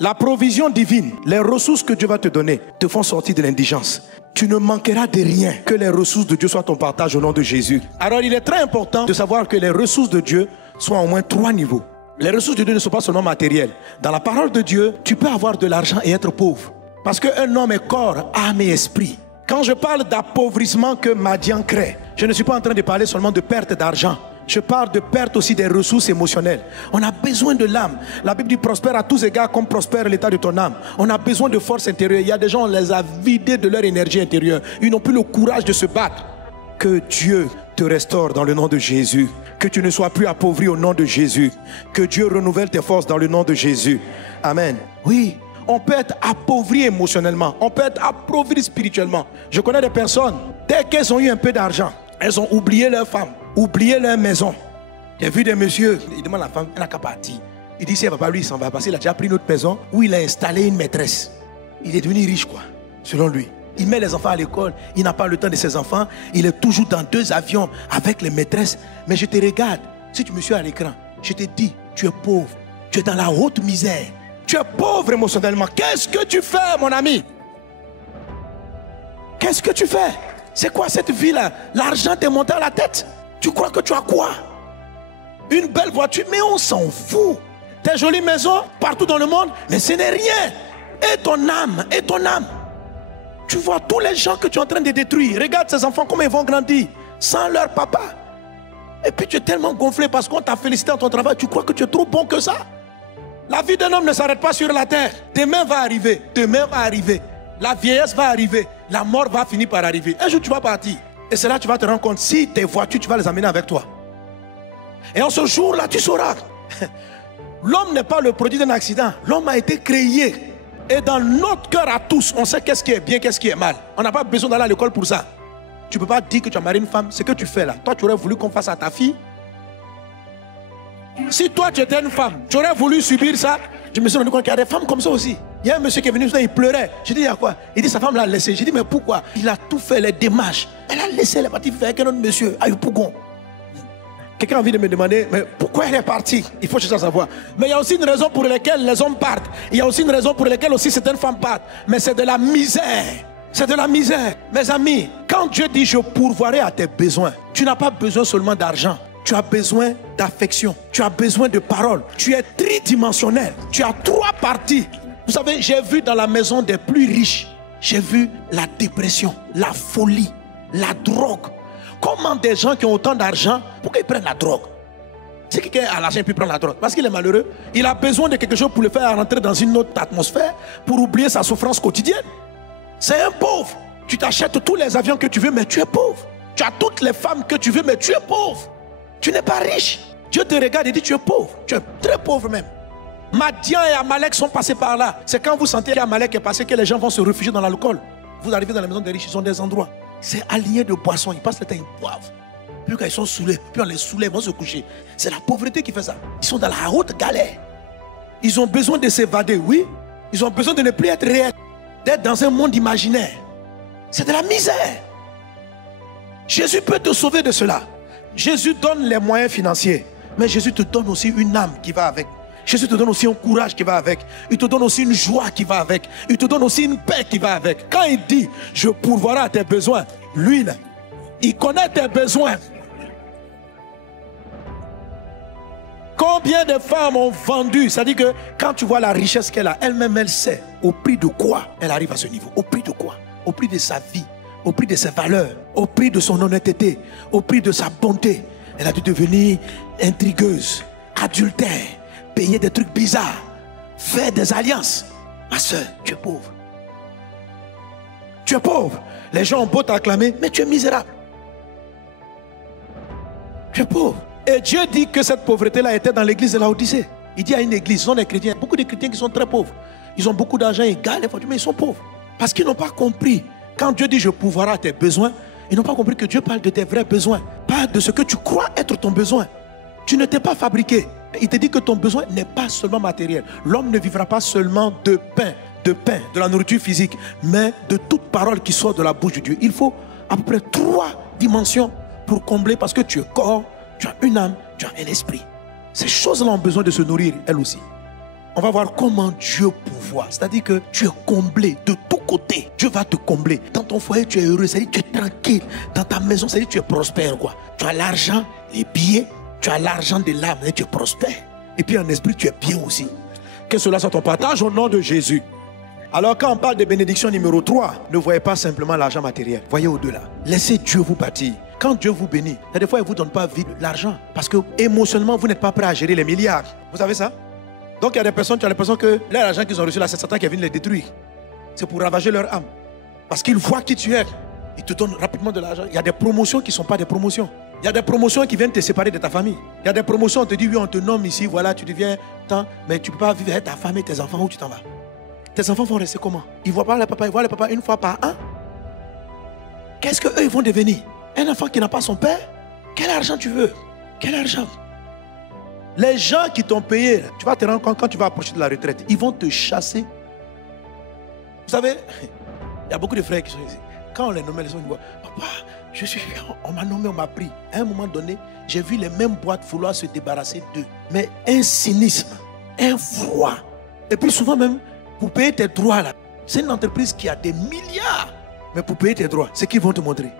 La provision divine, les ressources que Dieu va te donner te font sortir de l'indigence. Tu ne manqueras de rien. Que les ressources de Dieu soient ton partage au nom de Jésus. Alors il est très important de savoir que les ressources de Dieu soient au moins 3 niveaux. Les ressources de Dieu ne sont pas seulement matérielles. Dans la parole de Dieu, tu peux avoir de l'argent et être pauvre. Parce qu'un homme est corps, âme et esprit. Quand je parle d'appauvrissement que Madian crée, je ne suis pas en train de parler seulement de perte d'argent. Je parle de perte aussi des ressources émotionnelles. On a besoin de l'âme. La Bible dit prospère à tous égards comme prospère l'état de ton âme. On a besoin de force intérieure. Il y a des gens, on les a vidés de leur énergie intérieure. Ils n'ont plus le courage de se battre. Que Dieu te restaure dans le nom de Jésus. Que tu ne sois plus appauvri au nom de Jésus. Que Dieu renouvelle tes forces dans le nom de Jésus. Amen. Oui. On peut être appauvri émotionnellement. On peut être appauvri spirituellement. Je connais des personnes, dès qu'elles ont eu un peu d'argent, elles ont oublié leur femme, oublié leur maison. J'ai vu des messieurs, ils demandent à la femme, elle n'a qu'à partir. Il dit si elle ne va pas, lui il s'en va. Parce qu'il a déjà pris une autre maison où il a installé une maîtresse. Il est devenu riche quoi, selon lui. Il met les enfants à l'école, il n'a pas le temps de ses enfants. Il est toujours dans 2 avions avec les maîtresses. Mais je te regarde, si tu me suis à l'écran, je te dis, tu es pauvre, tu es dans la haute misère. Tu es pauvre émotionnellement. Qu'est-ce que tu fais, mon ami? Qu'est-ce que tu fais? C'est quoi cette vie-là? L'argent t'est monté à la tête. Tu crois que tu as quoi? Une belle voiture, mais on s'en fout. Tes jolies maisons partout dans le monde, mais ce n'est rien. Et ton âme, et ton âme. Tu vois tous les gens que tu es en train de détruire. Regarde ces enfants, comment ils vont grandir sans leur papa. Et puis tu es tellement gonflé parce qu'on t'a félicité dans ton travail. Tu crois que tu es trop bon que ça? La vie d'un homme ne s'arrête pas sur la terre. Demain va arriver. Demain va arriver. La vieillesse va arriver. La mort va finir par arriver. Un jour tu vas partir. Et c'est là que tu vas te rendre compte. Si tes voitures, tu vas les amener avec toi. Et en ce jour-là, tu sauras. L'homme n'est pas le produit d'un accident. L'homme a été créé. Et dans notre cœur à tous, on sait qu'est-ce qui est bien, qu'est-ce qui est mal. On n'a pas besoin d'aller à l'école pour ça. Tu ne peux pas dire que tu as marié une femme. Ce que tu fais là. Toi, tu aurais voulu qu'on fasse à ta fille. Si toi tu étais une femme, tu aurais voulu subir ça. Je me suis rendu compte qu'il y a des femmes comme ça aussi. Il y a un monsieur qui est venu, il pleurait. Je dis, il y a quoi? Il dit, sa femme l'a laissé. Je dis, mais pourquoi? Il a tout fait, les démarches. Elle a laissé, elle est partie faire avec un autre monsieur, à Yopougon. Quelqu'un a envie de me demander, mais pourquoi elle est partie? Il faut chercher à savoir. Mais il y a aussi une raison pour laquelle les hommes partent. Il y a aussi une raison pour laquelle aussi certaines femmes partent. Mais c'est de la misère. C'est de la misère. Mes amis, quand Dieu dit, je pourvoirai à tes besoins, tu n'as pas besoin seulement d'argent. Tu as besoin d'affection. Tu as besoin de paroles. Tu es tridimensionnel. Tu as 3 parties. Vous savez, j'ai vu dans la maison des plus riches, j'ai vu la dépression, la folie, la drogue. Comment des gens qui ont autant d'argent, pourquoi ils prennent la drogue? C'est quelqu'un a l'argent et puis prend la drogue. Parce qu'il est malheureux. Il a besoin de quelque chose pour le faire rentrer dans une autre atmosphère, pour oublier sa souffrance quotidienne. C'est un pauvre. Tu t'achètes tous les avions que tu veux, mais tu es pauvre. Tu as toutes les femmes que tu veux, mais tu es pauvre. Tu n'es pas riche. Dieu te regarde et dit tu es pauvre. Tu es très pauvre même. Madian et Amalek sont passés par là. C'est quand vous sentez qu'Amalek est passé que les gens vont se réfugier dans l'alcool. Vous arrivez dans la maison des riches, ils ont des endroits. C'est aligné de boissons. Ils passent le temps, ils boivent. Puis quand ils sont saoulés, puis on les soulève, ils vont se coucher. C'est la pauvreté qui fait ça. Ils sont dans la haute galère. Ils ont besoin de s'évader, oui. Ils ont besoin de ne plus être réels. D'être dans un monde imaginaire. C'est de la misère. Jésus peut te sauver de cela. Jésus donne les moyens financiers, mais Jésus te donne aussi une âme qui va avec. Jésus te donne aussi un courage qui va avec. Il te donne aussi une joie qui va avec. Il te donne aussi une paix qui va avec. Quand il dit, je pourvoirai à tes besoins, lui, là, il connaît tes besoins. Combien de femmes ont vendu? C'est-à-dire que quand tu vois la richesse qu'elle a, elle-même, elle sait au prix de quoi elle arrive à ce niveau. Au prix de quoi? Au prix de sa vie. Au prix de ses valeurs, au prix de son honnêteté, au prix de sa bonté. Elle a dû devenir intrigueuse, adultère, payer des trucs bizarres, faire des alliances. Ma soeur, tu es pauvre. Tu es pauvre. Les gens ont beau t'acclamer, mais tu es misérable. Tu es pauvre. Et Dieu dit que cette pauvreté-là était dans l'église de Laodicée. Il dit à une église, ce sont des chrétiens, beaucoup de chrétiens qui sont très pauvres. Ils ont beaucoup d'argent, ils gagnent, mais ils sont pauvres. Parce qu'ils n'ont pas compris. Quand Dieu dit je pourvoirai à tes besoins, ils n'ont pas compris que Dieu parle de tes vrais besoins, pas de ce que tu crois être ton besoin. Tu ne t'es pas fabriqué. Il te dit que ton besoin n'est pas seulement matériel. L'homme ne vivra pas seulement de pain, de la nourriture physique, mais de toute parole qui sort de la bouche de Dieu. Il faut à peu près 3 dimensions pour combler, parce que tu es corps, tu as une âme, tu as un esprit. Ces choses-là ont besoin de se nourrir, elles aussi. on va voir comment Dieu pourvoit. C'est-à-dire que tu es comblé de tous côtés. Dieu va te combler. Dans ton foyer, tu es heureux. C'est-à-dire que tu es tranquille. Dans ta maison, c'est-à-dire que tu es prospère, quoi. Tu as l'argent, les billets, tu as l'argent de l'âme, et tu es prospère. Et puis en esprit, tu es bien aussi. Que cela soit ton partage au nom de Jésus. Alors quand on parle de bénédiction numéro 3, ne voyez pas simplement l'argent matériel. Voyez au-delà. Laissez Dieu vous bâtir. Quand Dieu vous bénit, il y a des fois, il ne vous donne pas vite l'argent. Parce que émotionnellement, vous n'êtes pas prêt à gérer les milliards. Vous savez ça? Donc il y a des personnes, tu as l'impression que l'argent qu'ils ont reçu là, c'est Satan qui vient les détruire. C'est pour ravager leur âme. Parce qu'ils voient qui tu es. Ils te donnent rapidement de l'argent. Il y a des promotions qui ne sont pas des promotions. Il y a des promotions qui viennent te séparer de ta famille. Il y a des promotions, on te dit, oui, on te nomme ici, voilà, tu deviens tant, mais tu ne peux pas vivre avec ta femme et tes enfants, où tu t'en vas? Tes enfants vont rester comment? Ils ne voient pas le papa, ils voient le papa une fois par an. Qu'est-ce qu'eux, ils vont devenir? Un enfant qui n'a pas son père? Quel argent tu veux? Quel argent? Les gens qui t'ont payé, tu vas te rendre compte quand tu vas approcher de la retraite, ils vont te chasser. Vous savez, il y a beaucoup de frères qui sont ici. Quand on les nommait, les gens disent, papa, on m'a nommé, on m'a pris. À un moment donné, j'ai vu les mêmes boîtes vouloir se débarrasser d'eux. Mais un cynisme, un froid. Et puis souvent même, pour payer tes droits là, c'est une entreprise qui a des milliards. Mais pour payer tes droits, c'est qu'ils vont te montrer.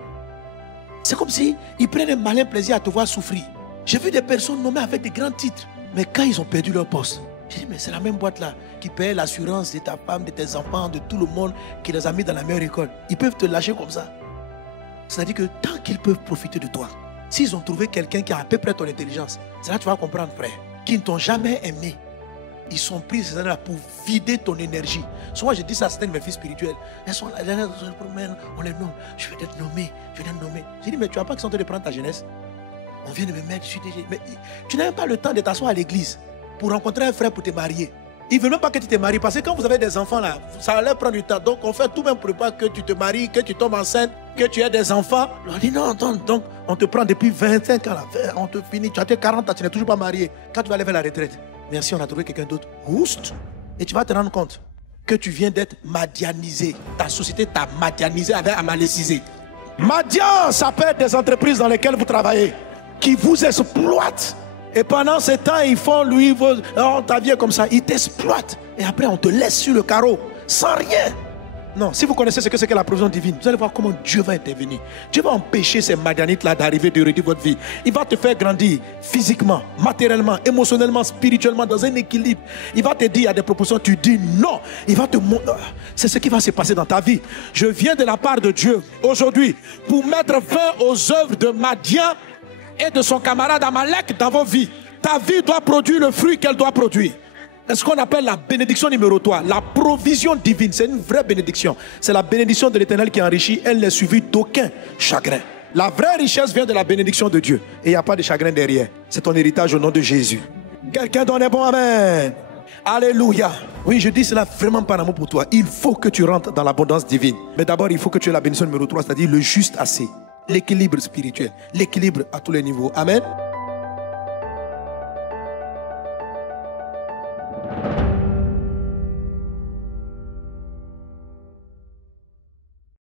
C'est comme si ils prennent un malin plaisir à te voir souffrir. J'ai vu des personnes nommées avec des grands titres. Mais quand ils ont perdu leur poste, j'ai dit, mais c'est la même boîte là qui paye l'assurance de ta femme, de tes enfants, de tout le monde, qui les a mis dans la meilleure école. Ils peuvent te lâcher comme ça. C'est-à-dire que tant qu'ils peuvent profiter de toi, s'ils ont trouvé quelqu'un qui a à peu près ton intelligence, c'est là que tu vas comprendre, frère, qu'ils ne t'ont jamais aimé. Ils sont pris ces années-là pour vider ton énergie. Souvent, je dis ça à certains de mes filles spirituels. Elles sont là, elles se promènent, on les nomme. Je vais t'être nommé, je vais t'être nommé. J'ai dit, mais tu vois pas qu'ils sont en train de prendre ta jeunesse? On vient de me mettre, je suis déjà... Mais tu n'as même pas le temps de t'asseoir à l'église pour rencontrer un frère pour te marier. Ils ne veulent même pas que tu te maries parce que quand vous avez des enfants là, ça va leur prendre du temps. Donc on fait tout même pour pas que tu te maries, que tu tombes enceinte, que tu aies des enfants. On dit non, attends, donc on te prend depuis 25 ans là, on te finit, tu as tes 40 ans, tu n'es toujours pas marié. Quand tu vas aller vers la retraite, merci, on a trouvé quelqu'un d'autre. Oust. Et tu vas te rendre compte que tu viens d'être madianisé. Ta société t'a madianisé avec amalécisé. Madian, ça peut être des entreprises dans lesquelles vous travaillez, qui vous exploitent. Et pendant ce temps, ils font, lui, oh, ta vie est comme ça. Ils t'exploitent. Et après, on te laisse sur le carreau, sans rien. Non, si vous connaissez ce que c'est que la provision divine, vous allez voir comment Dieu va intervenir. Dieu va empêcher ces madianites-là d'arriver, de réduire votre vie. Il va te faire grandir physiquement, matériellement, émotionnellement, spirituellement, dans un équilibre. Il va te dire à des propositions, tu dis non. Il va te montrer. C'est ce qui va se passer dans ta vie. Je viens de la part de Dieu aujourd'hui pour mettre fin aux œuvres de Madian et de son camarade Amalek dans vos vies. Ta vie doit produire le fruit qu'elle doit produire. C'est ce qu'on appelle la bénédiction numéro 3, la provision divine. C'est une vraie bénédiction. C'est la bénédiction de l'Éternel qui enrichit. Elle n'est suivie d'aucun chagrin. La vraie richesse vient de la bénédiction de Dieu. Et il n'y a pas de chagrin derrière. C'est ton héritage au nom de Jésus. Quelqu'un donne un bon amen. Alléluia. Oui, je dis cela vraiment par amour pour toi. Il faut que tu rentres dans l'abondance divine. Mais d'abord, il faut que tu aies la bénédiction numéro 3, c'est-à-dire le juste assez. L'équilibre spirituel, l'équilibre à tous les niveaux. Amen.